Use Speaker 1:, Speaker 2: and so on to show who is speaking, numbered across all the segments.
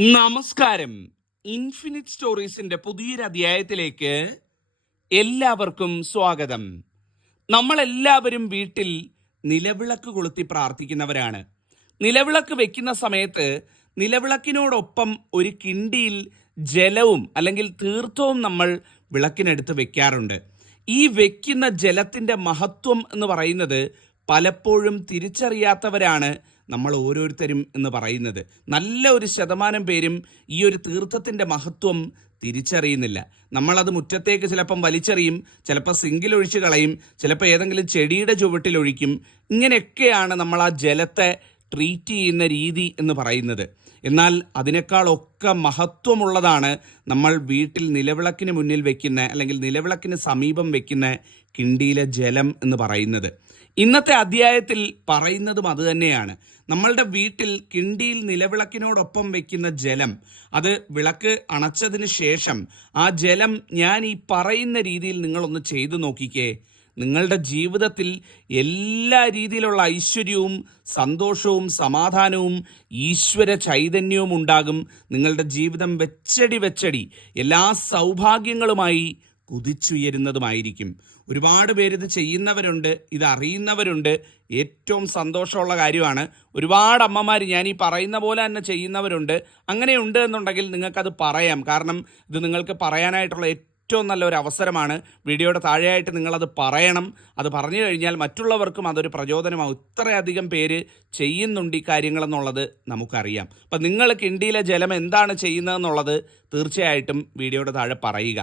Speaker 1: നമസ്കാരം. ഇൻഫിനിറ്റ് സ്റ്റോറീസിന്റെ പുതിയൊരു അധ്യായത്തിലേക്ക് എല്ലാവർക്കും സ്വാഗതം. നമ്മളെല്ലാവരും വീട്ടിൽ നിലവിളക്ക് കൊളുത്തി പ്രാർത്ഥിക്കുന്നവരാണ്. നിലവിളക്ക് വെക്കുന്ന സമയത്ത് നിലവിളക്കിനോടൊപ്പം ഒരു കിണ്ടിയിൽ ജലവും അല്ലെങ്കിൽ തീർത്ഥവും നമ്മൾ വിളക്കിനെടുത്ത് വെക്കാറുണ്ട്. ഈ വെക്കുന്ന ജലത്തിന്റെ മഹത്വം എന്ന് പറയുന്നത് പലപ്പോഴും തിരിച്ചറിയാത്തവരാണ് നമ്മൾ ഓരോരുത്തരും എന്ന് പറയുന്നത്. നല്ല ഒരു ശതമാനം പേരും ഈ ഒരു തീർത്ഥത്തിന്റെ മഹത്വം തിരിച്ചറിയുന്നില്ല. നമ്മളത് മുറ്റത്തേക്ക് ചിലപ്പം വലിച്ചെറിയും ചിലപ്പോൾ സിങ്കിൽ ഒഴിച്ച് കളയും ചിലപ്പോൾ ഏതെങ്കിലും ചെടിയുടെ ചുവട്ടിലൊഴിക്കും ഇങ്ങനെയൊക്കെയാണ് നമ്മൾ ആ ജലത്തെ ട്രീറ്റ് ചെയ്യുന്ന രീതി എന്ന് പറയുന്നത്. എന്നാൽ അതിനേക്കാളൊക്കെ മഹത്വമുള്ളതാണ് നമ്മൾ വീട്ടിൽ നിലവിളക്കിന് മുന്നിൽ വെക്കുന്ന അല്ലെങ്കിൽ നിലവിളക്കിന് സമീപം വെക്കുന്ന കിണ്ടിയിലെ ജലം എന്ന് പറയുന്നത്. ഇന്നത്തെ അധ്യായത്തിൽ പറയുന്നതും അതുതന്നെയാണ് നമ്മളുടെ വീട്ടിൽ കിണ്ടിയിൽ നിലവിളക്കിനോടൊപ്പം വെക്കുന്ന ജലം അത് വിളക്ക് അണച്ചതിന് ശേഷം ആ ജലം ഞാൻ ഈ പറയുന്ന രീതിയിൽ നിങ്ങളൊന്ന് ചെയ്തു നോക്കിക്കേ. നിങ്ങളുടെ ജീവിതത്തിൽ എല്ലാ രീതിയിലുള്ള ഐശ്വര്യവും സന്തോഷവും സമാധാനവും ഈശ്വര ചൈതന്യവും ഉണ്ടാകും. നിങ്ങളുടെ ജീവിതം വെച്ചടി വെച്ചടി എല്ലാ സൗഭാഗ്യങ്ങളുമായി കുതിച്ചുയരുന്നതുമായിരിക്കും. ഒരുപാട് പേര് ഇത് ചെയ്യുന്നവരുണ്ട് ഇത് അറിയുന്നവരുണ്ട്. ഏറ്റവും സന്തോഷമുള്ള കാര്യമാണ് ഒരുപാട് അമ്മമാർ ഞാൻ ഈ പറയുന്ന പോലെ തന്നെ ചെയ്യുന്നവരുണ്ട്. അങ്ങനെയുണ്ട് എന്നുണ്ടെങ്കിൽ നിങ്ങൾക്കത് പറയാം. കാരണം ഇത് നിങ്ങൾക്ക് പറയാനായിട്ടുള്ള ഏറ്റവും നല്ല ഒരു അവസരമാണ്. വീഡിയോയുടെ താഴെയായിട്ട് നിങ്ങളത് പറയണം. അത് പറഞ്ഞു കഴിഞ്ഞാൽ മറ്റുള്ളവർക്കും അതൊരു പ്രചോദനമാവും. ഇത്രയധികം പേര് ചെയ്യുന്നുണ്ട് ഈ കാര്യങ്ങളെന്നുള്ളത് നമുക്കറിയാം. അപ്പം നിങ്ങൾ കിണ്ടിയിലെ ജലം എന്താണ് ചെയ്യുന്നതെന്നുള്ളത് തീർച്ചയായിട്ടും വീഡിയോയുടെ താഴെ പറയുക.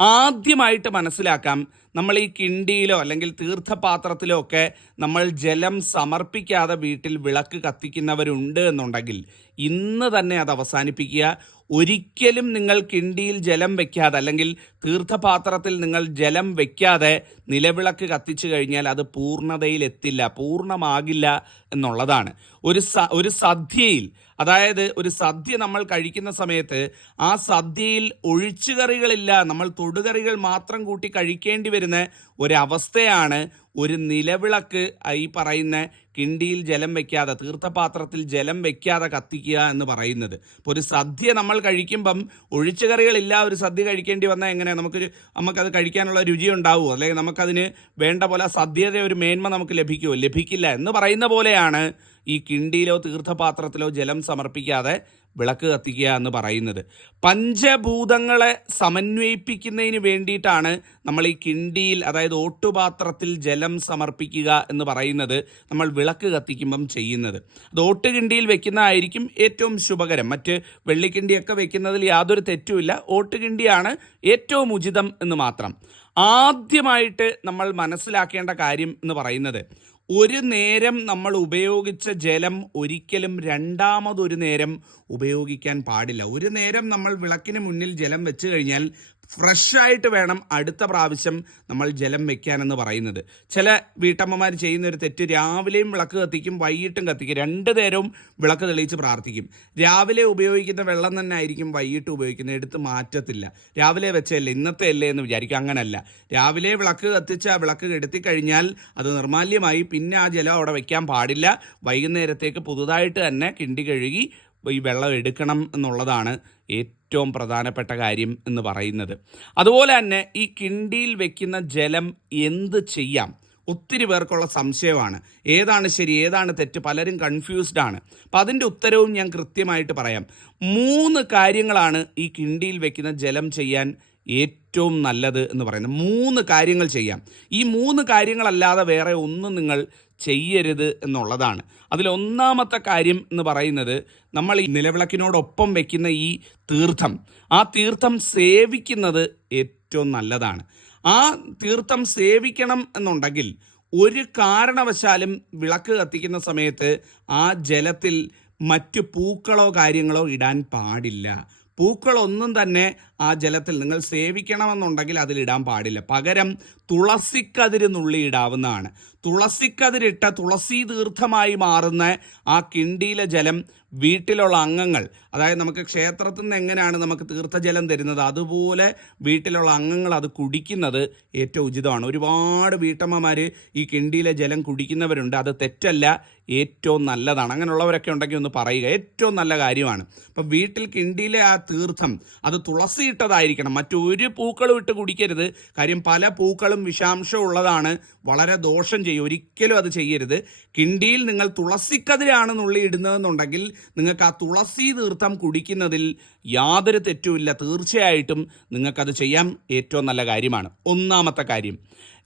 Speaker 1: ആദ്യമായിട്ട് മനസ്സിലാക്കാം നമ്മൾ ഈ കിണ്ടിയിലോ അല്ലെങ്കിൽ തീർത്ഥപാത്രത്തിലോ ഒക്കെ നമ്മൾ ജലം സമർപ്പിക്കാതെ വീട്ടിൽ വിളക്ക് കത്തിക്കുന്നവരുണ്ട് എന്നുണ്ടെങ്കിൽ ഇന്ന് തന്നെ അത് അവസാനിപ്പിക്കുക. ഒരിക്കലും നിങ്ങൾ കിണ്ടിയിൽ ജലം വയ്ക്കാതെ അല്ലെങ്കിൽ തീർത്ഥപാത്രത്തിൽ നിങ്ങൾ ജലം വയ്ക്കാതെ നിലവിളക്ക് കത്തിച്ചു കഴിഞ്ഞാൽ അത് പൂർണതയിലെത്തില്ല പൂർണമാകില്ല എന്നുള്ളതാണ്. ഒരു സ ഒരു സദ്യയിൽ അതായത് ഒരു സദ്യ നമ്മൾ കഴിക്കുന്ന സമയത്ത് ആ സദ്യയിൽ ഒഴിച്ചുകറികളില്ല നമ്മൾ തൊടുകറികൾ മാത്രം കൂട്ടി കഴിക്കേണ്ടി വരുന്ന ഒരവസ്ഥയാണ് ഒരു നിലവിളക്ക് ഈ പറയുന്ന കിണ്ടിയിൽ ജലം വെക്കാതെ തീർത്ഥപാത്രത്തിൽ ജലം വെക്കാതെ കത്തിക്കുക എന്ന് പറയുന്നത്. ഇപ്പോൾ ഒരു സദ്യ നമ്മൾ കഴിക്കുമ്പം ഒഴിച്ചുകറികളില്ല ഒരു സദ്യ കഴിക്കേണ്ടി വന്നാൽ എങ്ങനെ? നമുക്ക് നമുക്കത് കഴിക്കാനുള്ള രുചി ഉണ്ടാവുമോ? അല്ലെങ്കിൽ നമുക്കതിന് വേണ്ട പോലെ സദ്യയുടെ ഒരു മേന്മ നമുക്ക് ലഭിക്കുമോ? ലഭിക്കില്ല എന്ന് പറയുന്ന പോലെയാണ് ഈ കിണ്ടിയിലോ തീർത്ഥപാത്രത്തിലോ ജലം സമർപ്പിക്കാതെ വിളക്ക് കത്തിക്കുക എന്ന് പറയുന്നത്. പഞ്ചഭൂതങ്ങളെ സമന്വയിപ്പിക്കുന്നതിന് വേണ്ടിയിട്ടാണ് നമ്മൾ ഈ കിണ്ടിയിൽ അതായത് ഓട്ടുപാത്രത്തിൽ ജലം സമർപ്പിക്കുക എന്ന് പറയുന്നത് നമ്മൾ വിളക്ക് കത്തിക്കുമ്പം ചെയ്യുന്നത്. അത് ഓട്ടുകിണ്ടിയിൽ വെക്കുന്നതായിരിക്കും ഏറ്റവും ശുഭകരം. മറ്റ് വെള്ളിക്കിണ്ടിയൊക്കെ വെക്കുന്നതിൽ യാതൊരു തെറ്റുമില്ല. ഓട്ടുകിണ്ടിയാണ് ഏറ്റവും ഉചിതം എന്ന് മാത്രം. ആദ്യമായിട്ട് നമ്മൾ മനസ്സിലാക്കേണ്ട കാര്യം എന്ന് പറയുന്നത് ഒരു നേരം നമ്മൾ ഉപയോഗിച്ച ജലം ഒരിക്കലും രണ്ടാമതൊരു നേരം ഉപയോഗിക്കാൻ പാടില്ല. ഒരു നേരം നമ്മൾ വിളക്കിന് മുന്നിൽ ജലം വെച്ച് കഴിഞ്ഞാൽ ഫ്രഷ് ആയിട്ട് വേണം അടുത്ത പ്രാവശ്യം നമ്മൾ ജലം വെക്കാനെന്ന് പറയുന്നത്. ചില വീട്ടമ്മമാർ ചെയ്യുന്ന ഒരു തെറ്റ് രാവിലെയും വിളക്ക് കത്തിക്കും വൈകിട്ടും കത്തിക്കും. രണ്ട് നേരവും വിളക്ക് തെളിയിച്ച് പ്രാർത്ഥിക്കും. രാവിലെ ഉപയോഗിക്കുന്ന വെള്ളം തന്നെ ആയിരിക്കും വൈകിട്ട് ഉപയോഗിക്കുന്നത്. എടുത്ത് മാറ്റത്തില്ല. രാവിലെ വെച്ചല്ലേ ഇന്നത്തെ അല്ലേ എന്ന് വിചാരിക്കും. അങ്ങനല്ല. രാവിലെ വിളക്ക് കത്തിച്ച് ആ വിളക്ക് കെടുത്തി കഴിഞ്ഞാൽ അത് നിർമാല്യമായി. പിന്നെ ആ ജലം അവിടെ വെക്കാൻ പാടില്ല. വൈകുന്നേരത്തേക്ക് പുതുതായിട്ട് തന്നെ കിണ്ടി കഴുകി ഈ വെള്ളം എടുക്കണം എന്നുള്ളതാണ് ഏറ്റവും പ്രധാനപ്പെട്ട കാര്യം എന്ന് പറയുന്നത്. അതുപോലെ തന്നെ ഈ കിണ്ടിയിൽ വെക്കുന്ന ജലം എന്ത് ചെയ്യാം? ഒത്തിരി പേർക്കുള്ള സംശയമാണ്. ഏതാണ് ശരി ഏതാണ് തെറ്റ്? പലരും കൺഫ്യൂസ്ഡ് ആണ്. അപ്പം അതിന്റെ ഉത്തരവും ഞാൻ കൃത്യമായിട്ട് പറയാം. മൂന്ന് കാര്യങ്ങളാണ് ഈ കിണ്ടിയിൽ വെക്കുന്ന ജലം ചെയ്യാൻ ഏറ്റവും നല്ലത് എന്ന് പറയുന്നത് മൂന്ന് കാര്യങ്ങൾ ചെയ്യാം. ഈ മൂന്ന് കാര്യങ്ങളല്ലാതെ വേറെ ഒന്നും നിങ്ങൾ ചെയ്യരുത് എന്നുള്ളതാണ്. അതിലൊന്നാമത്തെ കാര്യം എന്ന് പറയുന്നത് നമ്മൾ ഈ നിലവിളക്കിനോടൊപ്പം വെക്കുന്ന ഈ തീർത്ഥം. ആ തീർത്ഥം സേവിക്കുന്നത് ഏറ്റവും നല്ലതാണ്. ആ തീർത്ഥം സേവിക്കണം എന്നുണ്ടെങ്കിൽ ഒരു കാരണവശാലും വിളക്ക് കത്തിക്കുന്ന സമയത്ത് ആ ജലത്തിൽ മറ്റു പൂക്കളോ കാര്യങ്ങളോ ഇടാൻ പാടില്ല. പൂക്കളൊന്നും തന്നെ ആ ജലത്തിൽ നിങ്ങൾ സേവിക്കണമെന്നുണ്ടെങ്കിൽ അതിലിടാൻ പാടില്ല. പകരം തുളസിക്കതിരിനുള്ളി ഇടാവുന്നതാണ്. തുളസിക്കതിരിട്ട തുളസി തീർത്ഥമായി മാറുന്ന ആ കിണ്ടിയിലെ ജലം വീട്ടിലുള്ള അംഗങ്ങൾ അതായത് നമുക്ക് ക്ഷേത്രത്തിൽ നിന്ന് എങ്ങനെയാണ് നമുക്ക് തീർത്ഥജലം തരുന്നത് അതുപോലെ വീട്ടിലുള്ള അംഗങ്ങൾ അത് കുടിക്കുന്നത് ഏറ്റവും ഉചിതമാണ്. ഒരുപാട് വീട്ടമ്മമാർ ഈ കിണ്ടിയിലെ ജലം കുടിക്കുന്നവരുണ്ട്. അത് തെറ്റല്ല ഏറ്റവും നല്ലതാണ്. അങ്ങനെയുള്ളവരൊക്കെ ഉണ്ടെങ്കിൽ ഒന്ന് പറയുക. ഏറ്റവും നല്ല കാര്യമാണ്. അപ്പം വീട്ടിൽ കിണ്ടിയിലെ ആ തീർത്ഥം അത് തുളസി ഇട്ടതായിരിക്കണം മറ്റൊരു പൂക്കളും ഇട്ട് കുടിക്കരുത്. കാര്യം പല പൂക്കളും വിഷാംശം ഉള്ളതാണ്. വളരെ ദോഷം ചെയ്യും. ഒരിക്കലും അത് ചെയ്യരുത്. കിണ്ടിയിൽ നിങ്ങൾ തുളസിക്കതിരാണ് നുള്ളി ഇടുന്നതെന്നുണ്ടെങ്കിൽ നിങ്ങൾക്ക് ആ തുളസി തീർത്ഥം കുടിക്കുന്നതിൽ യാതൊരു തെറ്റുമില്ല. തീർച്ചയായിട്ടും നിങ്ങൾക്കത് ചെയ്യാം ഏറ്റവും നല്ല കാര്യമാണ്. ഒന്നാമത്തെ കാര്യം.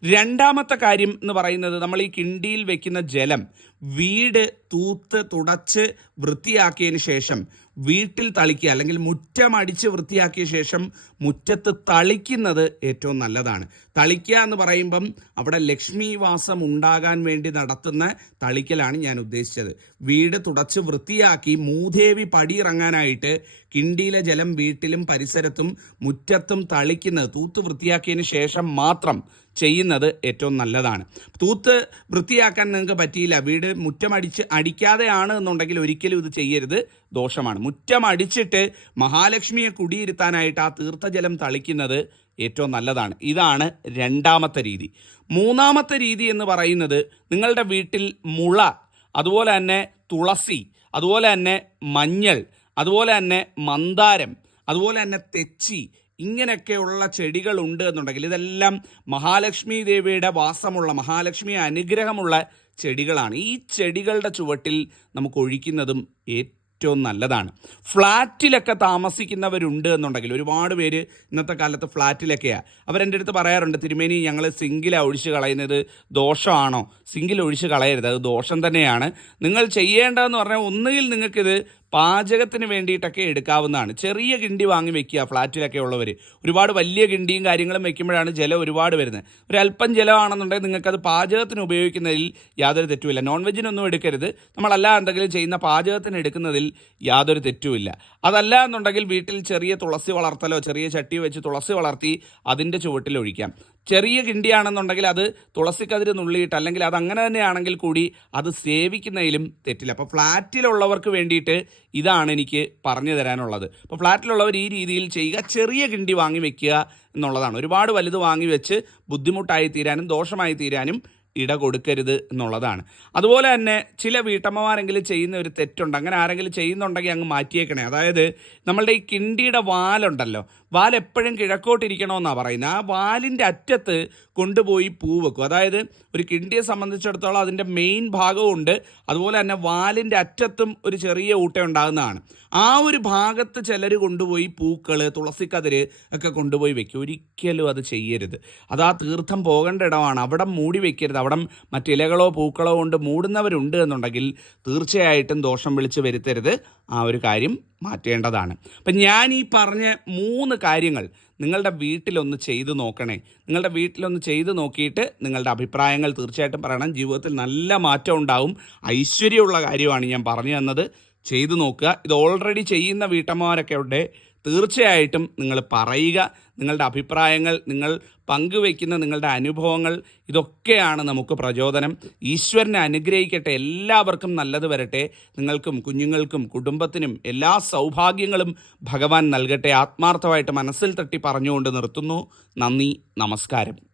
Speaker 1: രണ്ടാമത്തെ കാര്യം എന്ന് പറയുന്നത് നമ്മൾ ഈ കിണ്ടിയിൽ വെക്കുന്ന ജലം വീട് തൂത്ത് തുടച്ച് വൃത്തിയാക്കിയതിന് ശേഷം വീട്ടിൽ തളിക്കുക അല്ലെങ്കിൽ മുറ്റം അടിച്ച് വൃത്തിയാക്കിയ ശേഷം മുറ്റത്ത് തളിക്കുന്നത് ഏറ്റവും നല്ലതാണ്. തളിക്കുക എന്ന് പറയുമ്പം അവിടെ ലക്ഷ്മി വാസം ഉണ്ടാകാൻ വേണ്ടി നടത്തുന്ന തളിക്കലാണ് ഞാൻ ഉദ്ദേശിച്ചത്. വീട് തുടച്ച് വൃത്തിയാക്കി മൂദേവി പടിയിറങ്ങാനായിട്ട് കിണ്ടിയിലെ ജലം വീട്ടിലും പരിസരത്തും മുറ്റത്തും തളിക്കുന്നത് തൂത്ത് വൃത്തിയാക്കിയതിന് ശേഷം മാത്രം ചെയ്യുന്നത് ഏറ്റവും നല്ലതാണ്. തൂത്ത് വൃത്തിയാക്കാൻ നിങ്ങൾക്ക് പറ്റിയില്ല. വീട് മുറ്റമടിച്ച് അടിക്കാതെയാണ് എന്നുണ്ടെങ്കിൽ ഒരിക്കലും ഇത് ചെയ്യരുത്. ദോഷമാണ്. മുറ്റം അടിച്ചിട്ട് മഹാലക്ഷ്മിയെ കുടിയിരുത്താനായിട്ട് ആ തീർത്ഥജലം തളിക്കുന്നത് ഏറ്റവും നല്ലതാണ്. ഇതാണ് രണ്ടാമത്തെ രീതി. മൂന്നാമത്തെ രീതി എന്ന് പറയുന്നത് നിങ്ങളുടെ വീട്ടിൽ മുള അതുപോലെ തന്നെ തുളസി അതുപോലെ തന്നെ മഞ്ഞൾ അതുപോലെ തന്നെ മന്ദാരം അതുപോലെ തന്നെ തെച്ചി ഇങ്ങനെയൊക്കെയുള്ള ചെടികളുണ്ട് എന്നുണ്ടെങ്കിൽ ഇതെല്ലാം മഹാലക്ഷ്മി ദേവിയുടെ വാസമുള്ള മഹാലക്ഷ്മി അനുഗ്രഹമുള്ള ചെടികളാണ്. ഈ ചെടികളുടെ ചുവട്ടിൽ നമുക്ക് ഒഴിക്കുന്നതും ഏറ്റവും നല്ലതാണ്. ഫ്ലാറ്റിലൊക്കെ താമസിക്കുന്നവരുണ്ട് എന്നുണ്ടെങ്കിൽ ഒരുപാട് പേര് ഇന്നത്തെ കാലത്ത് ഫ്ലാറ്റിലൊക്കെയാണ് അവരെന്റെ അടുത്ത് പറയാറുണ്ട് തിരുമേനി ഞങ്ങൾ സിങ്കിലാണ് ഒഴിച്ച് കളയുന്നത് ദോഷമാണോ? സിങ്കിൽ ഒഴിച്ച് കളയരുത് അത് ദോഷം തന്നെയാണ്. നിങ്ങൾ ചെയ്യേണ്ടതെന്ന് പറഞ്ഞാൽ ഒന്നുകിൽ നിങ്ങൾക്കിത് പാചകത്തിന് വേണ്ടിയിട്ടൊക്കെ എടുക്കാവുന്നതാണ്. ചെറിയ കിണ്ടി വാങ്ങി വെക്കുക ഫ്ലാറ്റിലൊക്കെ ഉള്ളവർ ഒരുപാട് വലിയ കിണ്ടിയും കാര്യങ്ങളും വെക്കുമ്പോഴാണ് ജലം ഒരുപാട് വരുന്നത്. ഒരു അല്പം ജലമാണെന്നുണ്ടെങ്കിൽ നിങ്ങൾക്കത് പാചകത്തിന് ഉപയോഗിക്കുന്നതിൽ യാതൊരു തെറ്റുമില്ല. നോൺ വെജിനൊന്നും എടുക്കരുത്. നമ്മളല്ല എന്തെങ്കിലും ചെയ്യുന്ന പാചകത്തിന് എടുക്കുന്നതിൽ യാതൊരു തെറ്റുമില്ല. അതല്ല എന്നുണ്ടെങ്കിൽ വീട്ടിൽ ചെറിയ തുളസി വളർത്തലോ ചെറിയ ചട്ടി വെച്ച് തുളസി വളർത്തി അതിന്റെ ചുവട്ടിൽ ഒഴിക്കാം. ചെറിയ കിണ്ടിയാണെന്നുണ്ടെങ്കിൽ അത് തുളസിക്കതിര് നുള്ളിയിട്ട് അല്ലെങ്കിൽ അത് അങ്ങനെ തന്നെയാണെങ്കിൽ കൂടി അത് സേവിക്കുന്നതിലും തെറ്റില്ല. അപ്പോൾ ഫ്ലാറ്റിലുള്ളവർക്ക് വേണ്ടിയിട്ട് ഇതാണ് എനിക്ക് പറഞ്ഞു തരാനുള്ളത്. അപ്പോൾ ഫ്ലാറ്റിലുള്ളവർ ഈ രീതിയിൽ ചെയ്യുക ചെറിയ കിണ്ടി വാങ്ങി വെക്കുക എന്നുള്ളതാണ്. ഒരുപാട് വലുത് വാങ്ങി വെച്ച് ബുദ്ധിമുട്ടായി തീരാനും ദോഷമായി തീരാനും ഇട കൊടുക്കരുത് എന്നുള്ളതാണ്. അതുപോലെ തന്നെ ചില വീട്ടമ്മമാരെങ്കിലും ചെയ്യുന്ന ഒരു തെറ്റുണ്ട്. അങ്ങനെ ആരെങ്കിലും ചെയ്യുന്നുണ്ടെങ്കിൽ അങ്ങ് മാറ്റിയേക്കണേ. അതായത് നമ്മളുടെ ഈ കിണ്ടിയുടെ വാലുണ്ടല്ലോ. വാൽ എപ്പോഴും കിഴക്കോട്ടിരിക്കണമെന്നാണ് പറയുന്നത്. ആ വാലിന്റെ അറ്റത്ത് കൊണ്ടുപോയി പൂ വെക്കും. അതായത് ഒരു കിണ്ടിയെ സംബന്ധിച്ചിടത്തോളം അതിന്റെ മെയിൻ ഭാഗവും ഉണ്ട് അതുപോലെ തന്നെ വാലിന്റെ അറ്റത്തും ഒരു ചെറിയ ഊട്ട ഉണ്ടാകുന്നതാണ് ആ ഒരു ഭാഗത്ത് ചിലർ കൊണ്ടുപോയി പൂക്കൾ തുളസിക്കതിര് ഒക്കെ കൊണ്ടുപോയി വെക്കും. ഒരിക്കലും അത് ചെയ്യരുത്. അത് ആ തീർത്ഥം പോകേണ്ട ഇടമാണ്. അവിടെ മൂടി വെക്കരുത്. അവിടെ മറ്റിലകളോ പൂക്കളോ കൊണ്ട് മൂടുന്നവരുണ്ട് എന്നുണ്ടെങ്കിൽ തീർച്ചയായിട്ടും ദോഷം വിളിച്ച് വരുത്തരുത്. ആ ഒരു കാര്യം മാറ്റേണ്ടതാണ്. അപ്പം ഞാൻ ഈ പറഞ്ഞ മൂന്ന് കാര്യങ്ങൾ നിങ്ങളുടെ വീട്ടിലൊന്ന് ചെയ്തു നോക്കണേ. നിങ്ങളുടെ വീട്ടിലൊന്ന് ചെയ്തു നോക്കിയിട്ട് നിങ്ങളുടെ അഭിപ്രായങ്ങൾ തീർച്ചയായിട്ടും പറയണം. ജീവിതത്തിൽ നല്ല മാറ്റം ഉണ്ടാവും. ഐശ്വര്യമുള്ള കാര്യമാണ് ഞാൻ പറഞ്ഞു തന്നത്. ചെയ്തു നോക്കുക. ഇത് ഓൾറെഡി ചെയ്യുന്ന വീട്ടമ്മമാരൊക്കെ ഉണ്ട്. തീർച്ചയായിട്ടും നിങ്ങൾ പറയുക. നിങ്ങളുടെ അഭിപ്രായങ്ങൾ നിങ്ങൾ പങ്കുവയ്ക്കുന്ന നിങ്ങളുടെ അനുഭവങ്ങൾ ഇതൊക്കെയാണ് നമുക്ക് പ്രചോദനം. ഈശ്വരനെ അനുഗ്രഹിക്കട്ടെ. എല്ലാവർക്കും നല്ലത് വരട്ടെ. നിങ്ങൾക്കും കുഞ്ഞുങ്ങൾക്കും കുടുംബത്തിനും എല്ലാ സൗഭാഗ്യങ്ങളും ഭഗവാൻ നൽകട്ടെ. ആത്മാർത്ഥമായിട്ട് മനസ്സിൽ തട്ടി പറഞ്ഞുകൊണ്ട് നിർത്തുന്നു. നന്ദി നമസ്കാരം.